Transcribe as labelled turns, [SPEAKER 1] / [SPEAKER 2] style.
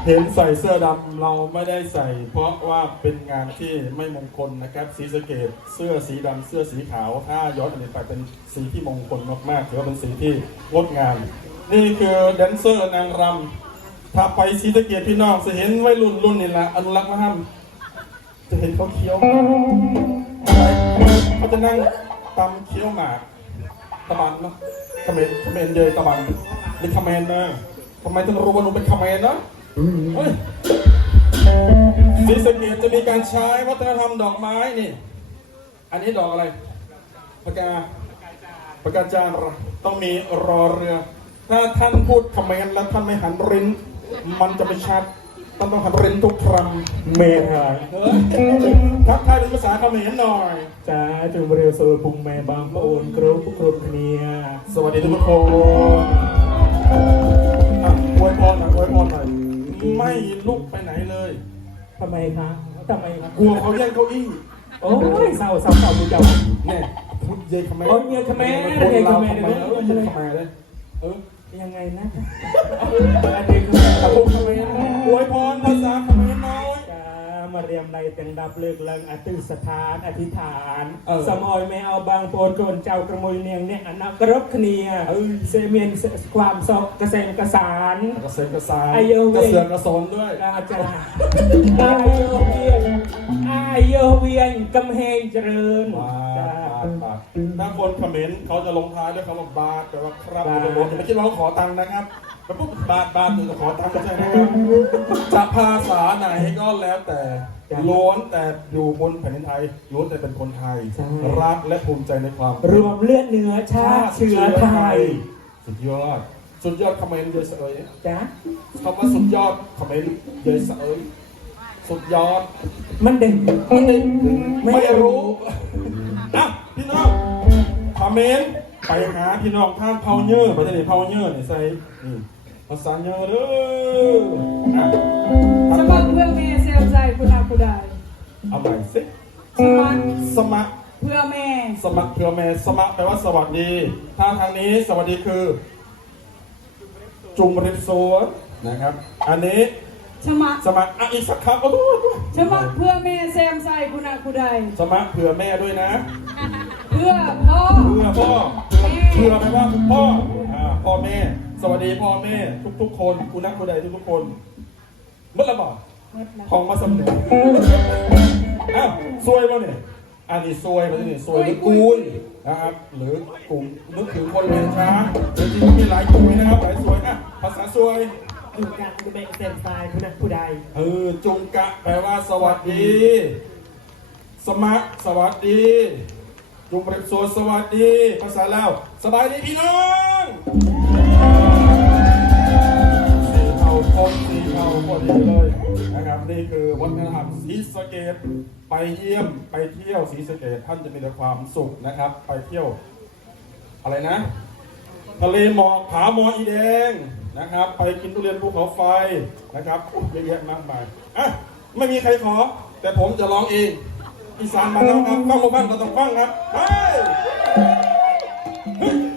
[SPEAKER 1] เห็นใส่เสื้อดำเราไม่ได้ใส่เพราะว่าเป็นงานที่ไม่มงคลนะครับศรีสะเกษเสื้อสีดำเสื้อสีขาวถ้าย้อนไปเป็นสีที่มงคลมากๆถือว่าเป็นสีที่งดงามนี่คือแดนเซอร์นางรำถ้าไปศรีสะเกษพี่น้องจะเห็นวัยรุ่นนี่แหละอนุรักษ์มาห้ามจะเห็นเขาเคี้ยวเขาจะนั่งตำเคี้ยวหมากตะบันเนาะคอมเมนต์เยยตะบันเป็นคอมเมนต์นะทำไมถึงรู้ว่าหนูเป็นคอมเมนต์นะศรีสะเกษจะมีการใช้วัฒนธรรมดอกไม้นี่อันนี้ดอกอะไรปากกาจานต้องมีรอเรือถ้าท่านพูดคอมเมนต์แล้วท่านไม่หันริ้นมันจะไม่ชัดต้องหันริ้นทุกครั้งเมย์ทักทายเป็นภาษาเขมรหน่อย
[SPEAKER 2] จ้าจุบเรียวโซลปุงแม่บางปะโอนกรุ๊ปกรุ๊ปเนีย
[SPEAKER 1] สวัสดีทุกคนอวยพรหน่อยไม่ลุกไปไหนเลย
[SPEAKER 2] ทำไมคะ
[SPEAKER 1] กลัวเขาแย่งเก้าอี้
[SPEAKER 2] โอ้ยเศร้าดูเจ้า
[SPEAKER 1] เนี่ยพูดเย่ขมร
[SPEAKER 2] เย่ขมร
[SPEAKER 1] คนเราทำไมเย่ขมรเลย
[SPEAKER 2] ยังไงนะอันนี้คือตะลุกขมร
[SPEAKER 1] อวยพรภาษาเขมรน้อย
[SPEAKER 2] มาเรียมในเตียงดับเลือกเลิงอธิษฐานอธิษฐานสมอยไม่เอาบางโปนโจนเจ้ากระมวยเนียงเนี่ยอนักกรบเนียเสมียนความสกเกษมกษาน
[SPEAKER 1] อายุเวียนกระสนด้วย
[SPEAKER 2] อาจารย์อายุเวียนกำแหงเจริญ
[SPEAKER 1] ถ้าคนเขมรเขาจะลงท้ายด้วยคำว่าบาทแปลว่าครับอย่าไปคิดว่าเขาขอตังค์นะครับแต่พวกบาทหรือขอตังค์ไม่ใช่นะครับจะภาษาไหนก็แล้วแต่ล้วนแต่อยู่บนแผ่นดินไทยล้วนแต่เป็นคนไทยรักและภูมิใจในความ
[SPEAKER 2] รวมเลือดเนื้อชาติเชื้อไทย
[SPEAKER 1] สุดยอดเขมรเยอะเสย
[SPEAKER 2] จ้ะ
[SPEAKER 1] คำว่าสุดยอดเขมรเยอะเสยสุดยอด
[SPEAKER 2] มันเด่น
[SPEAKER 1] ไม่รู้อ่ะพี่น้องเขมรไปหาพี่น้องข้างเพาเยอร์ไปที่ไหนเพาเยอร์เนี่ยใส่ภาษาเยอร์เด้อ
[SPEAKER 3] สมัครเพื่อแม่เซลใจคุณอาคุณใด
[SPEAKER 1] เอาใหม่สิสมัคร
[SPEAKER 3] เพื่อแม่
[SPEAKER 1] สมัครเพื่อแม่สมัครแปลว่าสวัสดีถ้าทางนี้สวัสดีคือจุมริโซนะครับอันนี้
[SPEAKER 3] สมัคร
[SPEAKER 1] อีกสักครั้ง
[SPEAKER 3] สมัครเพื่อแม่เซลใจคุณอาคุณใด
[SPEAKER 1] สมัครเพื่อแม่ด้วยนะ
[SPEAKER 3] เพื่อพ่อ
[SPEAKER 1] เพื่อแปลว่าพ่อแม่สวัสดีพ่อแม่ทุกคนคุณนักคุณใดทุกคนเมื่อไรบอกของมาสำเร็จซวยป่ะเนี่ยอันนี้ซวยป่ะเนี่ยซวยหรือกุยนะครับหรือกลุ่มนึกถึงคนเลี้ยงช้างจริงๆมีหลายกุยนะครับหลายซวยภาษาซวย
[SPEAKER 2] จุงกะจะเป็นเซนไซคุณนักผู้ใด
[SPEAKER 1] จุงกะแปลว่าสวัสดีสมัครสวัสดีจุงเปรตโซสวัสดีภาษาลาวสบายดีพี่น้องสีเทาพอดีเลยนะครับนี่คือวัฒนธรรมศรีสะเกษไปเยี่ยมไปเที่ยวศรีสะเกษท่านจะมีแต่ความสุขนะครับไปเที่ยวอะไรนะทะเลหมอกผาหมออีแดงนะครับไปกินทุเรียนภูเขาไฟนะครับเยอะแยะมากมายไม่มีใครขอแต่ผมจะร้องเองอีสานมาแล้วครับฟังก็ต้องฟังครับไป